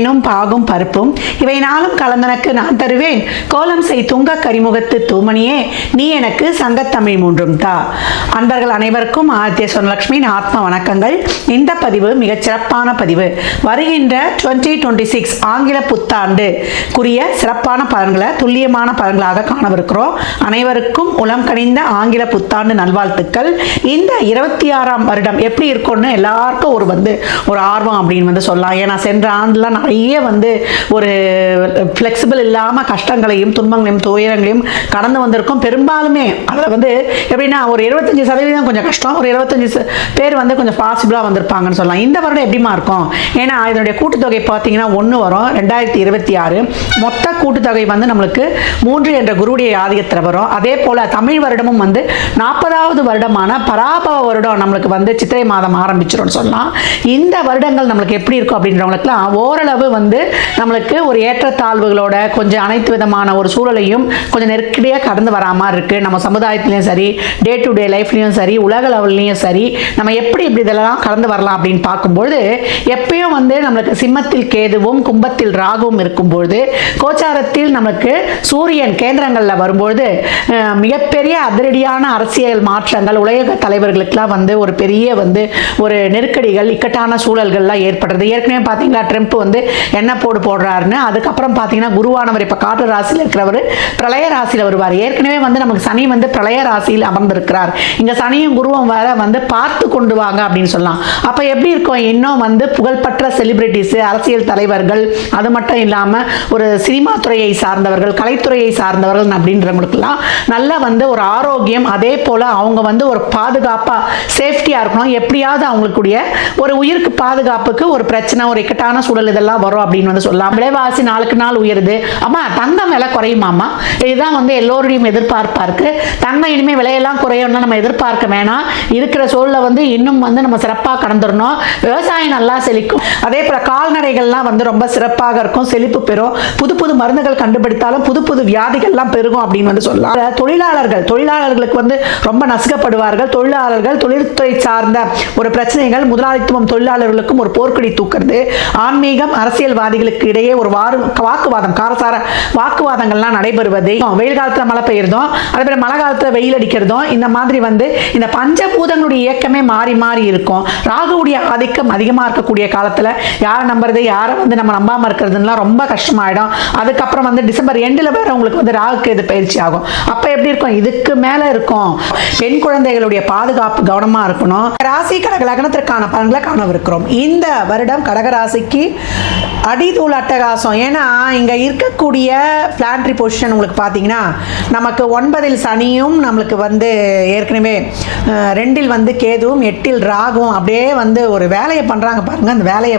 தேனும் பாகும் பருப்பும் இவை நாளும் கலந்தனக்கு நான் தருவேன். கோலம் செய் துங்க கரிமுகத்து தூமணியே நீ எனக்கு சங்கத்தமிழ் மூன்றும் தா. அன்பர்கள் அனைவருக்கும் ஆதித்ய சொர்ணலட்சுமியின் ஆத்ம வணக்கங்கள். இந்த பதிவு மிகச் சிறப்பான பதிவு. வருகின்ற 2026 ஆங்கில புத்தாண்டுக்குரிய சிறப்பான பலன்களை துல்லியமான பலன்களாக காணவிருக்கிறோம். அனைவருக்கும் உளம் கனிந்த ஆங்கில புத்தாண்டு நல்வாழ்த்துக்கள். இந்த 26ஆம் வருடம் எப்படி இருக்கும்னு எல்லாருக்கும் ஒரு ஆர்வம் அப்படின்னு சொல்லலாம். ஏன்னா சென்ற ஆண்டுலாம் நிறைய ஒரு ஃப்ளெக்சிபிள் இல்லாமல் கஷ்டங்களையும் துன்பங்களையும் துயரங்களையும் கடந்து வந்திருக்கும். பெரும்பாலுமே அதில் எப்படின்னா ஒரு 75% கொஞ்சம் கஷ்டம், ஒரு 75 பேர் கொஞ்சம் பாசிபிளாக வந்திருப்பாங்கன்னு சொல்லலாம். இந்த வருடம் எப்படிமா இருக்கும்? ஏன்னா இதனுடைய கூட்டுத்தொகை பார்த்தீங்கன்னா 1 வரும். 2026 மொத்த கூட்டுத்தொகை நம்மளுக்கு 3 என்ற குருவுடைய ஆதிக்கத்தில் வரும். அதே போல் தமிழ் வருடமும் 40வது வருடமான பராபவ வருடம் நம்மளுக்கு சித்திரை மாதம் ஆரம்பிச்சிடும் சொல்லலாம். இந்த வருடங்கள் நம்மளுக்கு எப்படி இருக்கும் அப்படின்றவங்களுக்குலாம் ஓரளவு நம்மளுக்கு ஒரு ஏற்றத்தாழ்வுகளோட கொஞ்சம் அனைத்து விதமான ஒரு சூழலையும் கொஞ்சம் நெருக்கடியாக கடந்து வரா மாதிரி இருக்குது. நம்ம சமுதாயத்துலேயும் சரி, டே டு டே லைஃப்லேயும் சரி, உலக லெவல்லையும் சரி, நம்ம எப்படி இதெல்லாம் கடந்து வரலாம் அப்படின்னு பார்க்கும்பொழுது எப்பயும் நம்மளுக்கு சிம்மத்தில் கேதுவும் கும்பத்தில் ராகுவும் இருக்கும்பொழுது கோச்சாரத்தில் நமக்கு சூரியன் கேந்திரங்களில் வரும்பொழுது மிகப்பெரிய அதிரடியான அரசியல் மாற்றங்கள் உலக தலைவர்களுக்கெல்லாம் ஒரு பெரிய ஒரு நெருக்கடிகள் இக்கட்டான சூழல்கள்லாம் ஏற்படுறது. ஏற்கனவே பார்த்தீங்களா ட்ரம்ப் என்ன போடுறாருன்னு. அதுக்கப்புறம் பார்த்தீங்கன்னா குருவானவர் இப்போ காற்று ராசியில் இருக்கிறவர் பிரளய ராசியில் வருவார். ஏற்கனவே நமக்கு சனி பிரளய ராசியில் அமர்ந்திருக்கிறார். இங்கே சனியும் குருவும் வேற பார்த்து கொண்டு வாங்க அப்படின்னு சொல்லலாம். அப்போ எப்படி இருக்கும்? இன்னும் புகழ்பெற்ற செலிபிரிட்டிஸ், அரசியல் தலைவர்கள், அது மட்டும் இல்லாமல் ஒரு சினிமா துறையை சார்ந்தவர்கள், கலைத்துறையை சார்ந்தவர்கள் அப்படின்றவங்களுக்கெல்லாம் நல்ல ஒரு ஆரோக்கியம், அதே போல் அவங்க ஒரு பாதுகாப்பாக சேஃப்டியாக இருக்கணும். எப்படியாவது அவங்களுக்குடைய ஒரு உயிருக்கு பாதுகாப்புக்கு ஒரு பிரச்சனை, ஒரு இக்கட்டான சூழல் இதெல்லாம் வரும் அப்படின்னு சொல்லலாம். விலைவாசி நாளுக்கு நாள் உயருது. அம்மா தங்கம் விலை குறையுமாம்மா? இதுதான் எல்லோருடையும் எதிர்பார்ப்பா இருக்கு. தங்கம் இனிமேல் விலையெல்லாம் குறையணும்னா நம்ம எதிர்பார்க்க வேணாம். இருக்கிற சூழலை இன்னும் நம்ம சிறப்பாக கடந்துடணும். விவசாயம் நல்லா செழிக்கும். அதே போல கால்நடைகள்லாம் ரொம்ப சிறப்பாக இருக்கும், செழிப்பு பெறும். புது புது மருந்துகள் கண்டுபிடித்தாலும் புது புது வியாதிகள்லாம் பெருகும் அப்படின்னு சொல்லலாம். தொழிலாளர்களுக்கு ரொம்ப நசுக்கப்படுவார்கள். தொழில்துறை சார்ந்த ஒரு பிரச்சனைகள், முதலாளித்துவம் தொழிலாளர்களுக்கும் ஒரு போர்க்கொடி தூக்குறது, ஆன்மீகம் அரசியல்வாதிகளுக்கு இடையே ஒரு வாக்குவாதம், காரசார வாக்குவாதங்கள்லாம் நடைபெறுவது, வெயில் காலத்துல மழை பெய்யறதும், அதே போல மழை காலத்துல வெயில் அடிக்கிறதும், இந்த மாதிரி இந்த பஞ்சபூதங்களுடைய இயக்கமே மாறி மாறி இருக்கும். ராகுவுடைய ஆதிக்கம் அதிகமா இருக்கக்கூடிய காலத்துல யாரை நம்புறது, யாரை நம்ம நம்பாம இருக்கிறதுனா ரொம்ப கஷ்டமாயிடும். அதுக்கப்புறம் டிசம்பர் எண்டில் வேற உங்களுக்கு ராகுக்கு இது பயிற்சி ஆகும். அப்ப எப்படி இருக்கும்? இதுக்கு மேல இருக்கும். பெண் குழந்தைகளுடைய பாதுகாப்பு கவனமா இருக்கணும். ராசி கடக லக்னத்திற்கான பலன்களை காணவிருக்கிறோம். இந்த வருடம் கடகராசிக்கு அடிதூள் அட்டகாசம். ஏன்னா இங்க இருக்கக்கூடிய பிளானட்டரி பொசிஷன் உங்களுக்கு பார்த்தீங்கன்னா நமக்கு 9ல் சனியும், நம்மளுக்கு ஏற்கனவே 2ல் கேதுவும், 8ல் ராகும் அப்படியே ஒரு வேலையை பண்றாங்க பாருங்க. அந்த வேலையை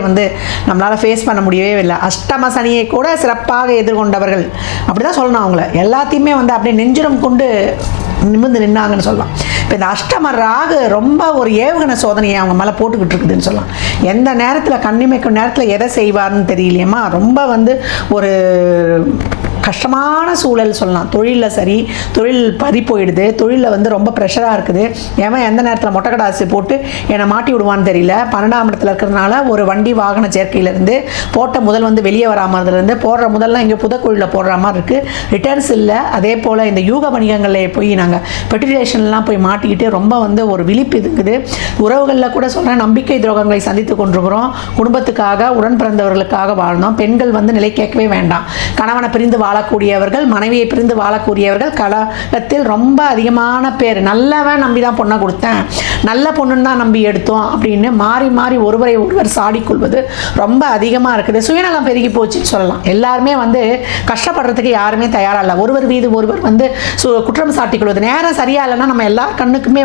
நம்மளால ஃபேஸ் பண்ண முடியவே இல்லை. அஷ்டம சனியை கூட சிறப்பாக எதிர்கொண்டவர்கள் அப்படிதான் சொல்லணும். அவங்கள எல்லாத்தையுமே அப்படியே நெஞ்சுரம் கொண்டு நிமிர்ந்து நின்னாங்கன்னு சொல்லலாம். இப்போ இந்த அஷ்டம ராகு ரொம்ப ஒரு ஏவுகணை சோதனையை அவங்க மேலே போட்டுக்கிட்டு இருக்குதுன்னு சொல்லலாம். எந்த நேரத்தில் கண்ணிமைக்கும் நேரத்தில் எதை செய்வார்னு தெரியலையம்மா. ரொம்ப ஒரு கஷ்டமான சூழல் சொல்லலாம். தொழிலில் சரி, தொழில் பறி போயிடுது. தொழிலில் ரொம்ப ப்ரெஷராக இருக்குது. ஏன் எந்த நேரத்தில் மொட்டைக்கடாசி போட்டு என்னை மாட்டி விடுவான்னு தெரியல. 12ஆம் இடத்துல இருக்கிறதுனால ஒரு வண்டி வாகன சேர்க்கையிலேருந்து போட்ட முதல் வெளியே வராமலேருந்து போடுற முதல்லாம் இங்கே புதக்குழியில் போடுற மாதிரி இருக்குது. ரிட்டர்ன்ஸ் இல்லை. அதே போல் இந்த யூக வணிகங்களில் போய் நாங்கள் பெட்டிலேஷன்லாம் போய் மாட்டிக்கிட்டு ரொம்ப ஒரு விழிப்பு இருக்குது. உறவுகளில் கூட சொல்கிறேன், நம்பிக்கை துரோகங்களை சந்தித்து கொண்டிருக்கிறோம். குடும்பத்துக்காக, உடன் பிறந்தவர்களுக்காக வாழ்ந்தோம். பெண்கள் நிலை கேட்கவே வேண்டாம். கணவனை பிரிந்து வாழக்கூடியவர்கள், மனைவியை பிரிந்து வாழக்கூடியவர்கள் கலகத்தில் ரொம்ப அதிகமான பேர். நல்லவன் நம்பி தான் பொண்ணை கொடுத்தேன், நல்ல பொண்ணுன்னு தான் நம்பி எடுத்தோம் அப்படின்னு மாறி மாறி ஒருவரை ஒருவர் சாடிக்கொள்வது ரொம்ப அதிகமாக இருக்குது. சுயநலம் பெருகி போச்சுன்னு சொல்லலாம். எல்லாருமே கஷ்டப்படுறதுக்கு யாருமே தயாராக இல்லை. ஒருவர் மீது ஒருவர் குற்றம் சாட்டிக்கொள்வது. நேரம் சரியா இல்லைன்னா நம்ம எல்லார் கண்ணுக்குமே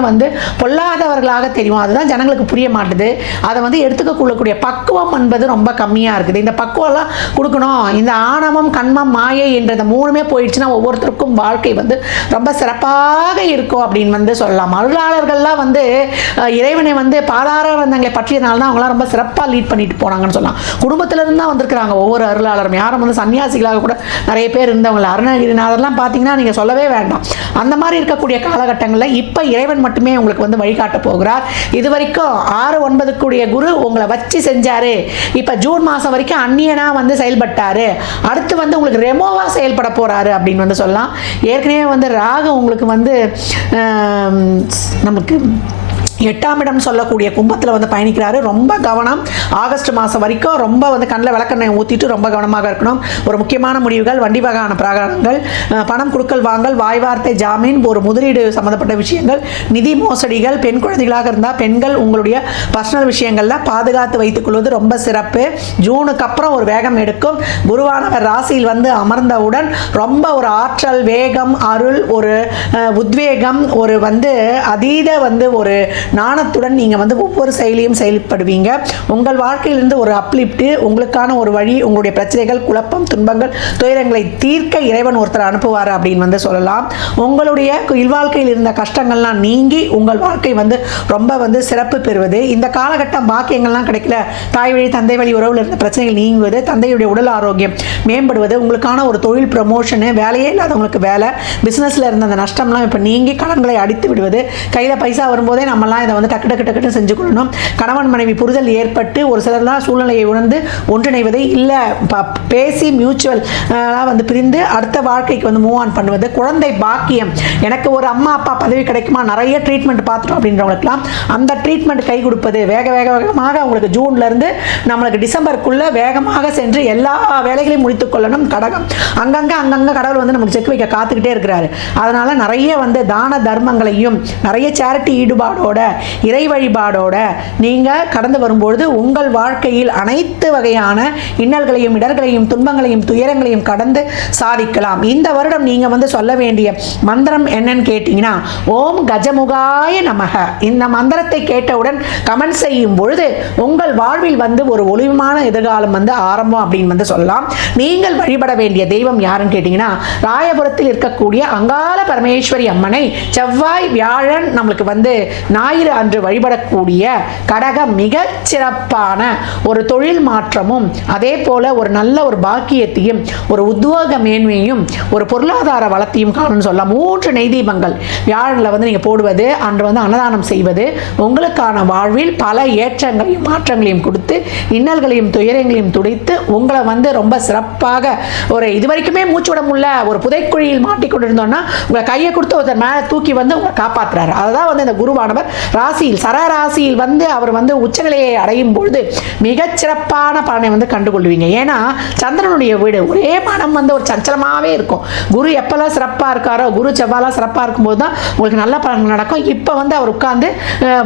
பொல்லாதவர்களாக தெரியும். அதுதான் ஜனங்களுக்கு புரிய மாட்டுது. அதை எடுத்துக்க கொள்ளக்கூடிய பக்குவம் என்பது ரொம்ப கம்மியாக இருக்குது. இந்த பக்குவம்லாம் கொடுக்கணும். இந்த ஆணவம், கண்மம், மாயை அப்படின்றத மூணுமே போயிடுச்சுன்னா ஒவ்வொருத்தருக்கும் வாழ்க்கை வந்து ரொம்ப சிறப்பாக இருக்கும் அப்படின்னு வந்து சொல்லலாம். அருளாளர்கள்லாம் வந்து இறைவனை வந்து பாதார வந்தங்களை பற்றியனால தான் அவங்களாம் ரொம்ப சிறப்பாக லீட் பண்ணிட்டு போனாங்கன்னு சொல்லலாம். குடும்பத்திலிருந்து தான் வந்திருக்கிறாங்க ஒவ்வொரு அருளாளரும். யாரும் வந்து சன்னியாசிகளாக கூட நிறைய பேர் இருந்தவங்க. அருணகிரிநாதர்லாம் பார்த்தீங்கன்னா நீங்கள் சொல்லவே வேண்டாம். அந்த மாதிரி இருக்கக்கூடிய காலகட்டங்களில் இப்போ இறைவன் மட்டுமே உங்களுக்கு வந்து வழிகாட்ட போகிறார். இது வரைக்கும் 6-9 கூடிய குரு உங்களை வச்சு செஞ்சாரு. இப்போ ஜூன் மாதம் வரைக்கும் அந்நியனா வந்து செயல்பட்டாரு. அடுத்து வந்து உங்களுக்கு ரெமோவா செயல்பட போறாரு அப்படின்னு வந்து சொல்லலாம். ஏற்கனவே வந்து ராகு உங்களுக்கு வந்து நமக்கு 8ஆம் இடம் சொல்லக்கூடிய கும்பத்தில் வந்து பயணிக்கிறாரு. ரொம்ப கவனம். ஆகஸ்ட் மாதம் வரைக்கும் ரொம்ப வந்து கண்ணில் விளக்கெண்ணெய் ஊற்றிட்டு ரொம்ப கவனமாக இருக்கணும். ஒரு முக்கியமான முடிவுகள், வண்டி வாகன பிரகாரங்கள், பணம் கொடுக்கல் வாங்கல், வாய் வார்த்தை ஜாமீன், ஒரு முதலீடு சம்மந்தப்பட்ட விஷயங்கள், நிதி மோசடிகள், பெண் குழந்தைகளாக இருந்தால் பெண்கள் உங்களுடைய பர்சனல் விஷயங்களில் பாதுகாத்து வைத்துக் கொள்வது ரொம்ப சிறப்பு. ஜூனுக்கு அப்புறம் ஒரு வேகம் எடுக்கும். குருவானவர் ராசியில் வந்து அமர்ந்தவுடன் ரொம்ப ஒரு ஆற்றல், வேகம், அருள், ஒரு உத்வேகம், ஒரு வந்து அதீத வந்து ஒரு நாணத்துடன் நீங்கள் வந்து ஒவ்வொரு செயலியும் செயல்படுவீங்க. உங்கள் வாழ்க்கையிலிருந்து ஒரு அப்லிப்டு, உங்களுக்கான ஒரு வழி, உங்களுடைய பிரச்சனைகள், குழப்பம், துன்பங்கள், துயரங்களை தீர்க்க இறைவன் ஒருத்தர் அனுப்புவார் அப்படின்னு வந்து சொல்லலாம். உங்களுடைய இல்வாழ்க்கையில் இருந்த கஷ்டங்கள்லாம் நீங்கி உங்கள் வாழ்க்கை வந்து ரொம்ப வந்து சிறப்பு பெறுவது. இந்த காலகட்டம் பாக்கியங்கள்லாம் கிடைக்கல, தாய் வழி தந்தை வழி உறவில் இருந்த பிரச்சனைகள் நீங்குவது, தந்தையுடைய உடல் ஆரோக்கியம் மேம்படுவது, உங்களுக்கான ஒரு தொழில் ப்ரமோஷனு, வேலையே இல்லாதவங்களுக்கு வேலை, பிஸ்னஸில் இருந்த அந்த நஷ்டம்லாம் இப்போ நீங்கி கடன்களை அடித்து விடுவது, கையில் பைசா வரும்போதே நம்மளாம் இதை வந்து டக்கு டக்கு டக்குன்னு செஞ்சு கொள்ளணும். கணவன் மனைவி புரிதல் ஏற்பட்டு ஒரு சிலர்லாம் சூழ்நிலையை உணர்ந்து ஒன்றிணைவது, இல்லை பேசி மியூச்சுவல் வந்து பிரிந்து அடுத்த வாழ்க்கைக்கு வந்து மூவ் ஆன் பண்ணுவது. குழந்தை பாக்கியம், எனக்கு ஒரு அம்மா அப்பா பதவி கிடைக்குமா, நிறைய ட்ரீட்மெண்ட் பார்த்துட்டோம் அப்படின்றவங்களுக்குலாம் அந்த ட்ரீட்மெண்ட் கை கொடுப்பது. வேகமாக அவங்களுக்கு ஜூன்லேருந்து நம்மளுக்கு டிசம்பருக்குள்ளே வேகமாக சென்று எல்லா வேலைகளையும் முடித்துக் கொள்ளணும். கடகம் அங்கங்கே கடவுள் வந்து நமக்கு செக் வைக்க காத்துக்கிட்டே இருக்கிறாரு. அதனால் நிறைய வந்து தான தர்மங்களையும் நிறைய சேரிட்டி ஈடுபாடோட இறை வழிபாடோட நீங்கள் கடந்து வரும்பொழுது உங்கள் வாழ்க்கையில் அனைத்து வகையான இன்னல்களையும் இடர்களையும் துன்பங்களையும் துயரங்களையும் கடந்து சாதிக்கலாம். இந்த வருடம் நீங்கள் வந்து சொல்ல வேண்டிய மந்திரம் என்னன்னு கேட்டீங்கன்னா, ஓம் கஜமுகாய நமக. இந்த மந்திரத்தை கேட்டவுடன் கமெண்ட் செய்யும் பொழுது உங்கள் வாழ்வில் வந்து ஒரு ஒளிமான எதிர்காலம் வந்து ஆரம்பம் அப்படின்னு வந்து சொல்லலாம். நீங்கள் வழிபட வேண்டிய தெய்வம் யாருன்னு கேட்டீங்கன்னா, ராயபுரத்தில் இருக்கக்கூடிய அங்காள பரமேஸ்வரி அம்மனை செவ்வாய் வியாழன் நம்மளுக்கு வந்து ஞாயிறு அன்று வழிபடக்கூடிய கடகம் மிக சிறப்பான ஒரு தொழில் மாற்றமும் அதே போல ஒரு நல்ல ஒரு பாக்கியத்தையும் ஒரு உத்யோக மேன்மையும் ஒரு பொருளாதார வளத்தையும் காணும்னு சொல்லலாம். 3 நெய் தீபங்கள் வியாழனில் வந்து நீங்கள் போடுவது, அன்று வந்து அன்னதானம் செய்வது உங்களுக்கான வாழ்வில் பல ஏற்றங்களையும் மாற்றங்களையும் கொடுத்து இன்னல்களையும் துயரங்களையும் துடைத்து உங்களை வந்து ரொம்ப சிறப்பாக ஒரு இது வரைக்குமே மூச்சு விட முடியல ஒரு புதைக்குழியில் மாட்டிக்கொண்டிருந்தோம்னா உங்களை கையை கொடுத்து ஒருத்தர் மேலே தூக்கி வந்து உங்களை காப்பாற்றுறாரு. அதுதான் வந்து இந்த குருவானவர் ராசியில் சரராசியில் வந்து அவர் வந்து உச்சநிலையை அடையும் பொழுது மிகச்சிறப்பான பலனை வந்து கண்டுகொள்வீங்க. ஏன்னா சந்திரனுடைய வீடு ஒரே மனம் வந்து ஒரு சஞ்சலமாகவே இருக்கும். குரு எப்பெல்லாம் சிறப்பாக இருக்காரோ, குரு செவ்வாலாம் சிறப்பாக இருக்கும்போது தான் உங்களுக்கு நல்ல பலன்கள் நடக்கும். இப்போ வந்து அவர் உட்கார்ந்து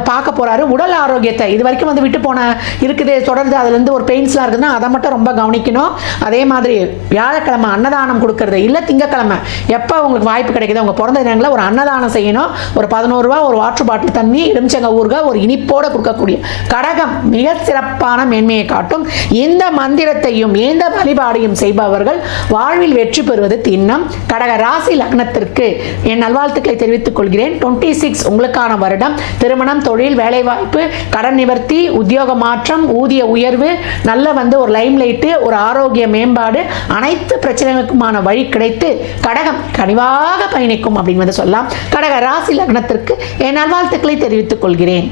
பார்க்க போகிறாரு உடல் ஆரோக்கியத்தை. இது வரைக்கும் வந்து விட்டு போன இருக்குது தொடர்ந்து அதுலேருந்து ஒரு பெயின்ஸ்லாம் இருக்குதுன்னா அதை மட்டும் ரொம்ப கவனிக்கணும். அதே மாதிரி வியாழக்கிழமை அன்னதானம் கொடுக்கறது, இல்லை திங்கக்கிழமை எப்போ உங்களுக்கு வாய்ப்பு கிடைக்குது உங்கள் பிறந்த தினங்களில் ஒரு அன்னதானம் செய்யணும். ஒரு 11 ரூபா ஒரு வாட்டர் பாட்டில் தண்ணி, எலுமிச்சங்க ஊறுகாய், ஒரு இனிப்போடு கொடுக்கக்கூடிய கடகம் மிக சிறப்பான மேன்மையை காட்டும். இந்த மந்திரத்தையும் இந்த வழிபாடையும் செய்பவர்கள் வாழ்வில் வெற்றி பெறுவது திண்ணம். கடக ராசி லக்னத்திற்கு என் நல்வாழ்த்துக்களை தெரிவித்துக் கொள்கிறேன். 26 உங்களுக்கான வருடம். திருமணம், தொழில், வேலைவாய்ப்பு, கடன் நிவர்த்தி, உத்தியோக மாற்றம், ஊதிய உயர்வு, நல்ல வந்து ஒரு லைம் லைட்டு, ஒரு ஆரோக்கிய மேம்பாடு, அனைத்து பிரச்சனைகளுக்குமான வழி கிடைத்து கடகம் கனிவாக பயணிக்கும் அப்படின்னு வந்து சொல்லலாம். கடக ராசி லக்னத்திற்கு என் நல்வாழ்த்துக்களை தெரிவித்துக் கொள்கிறேன்.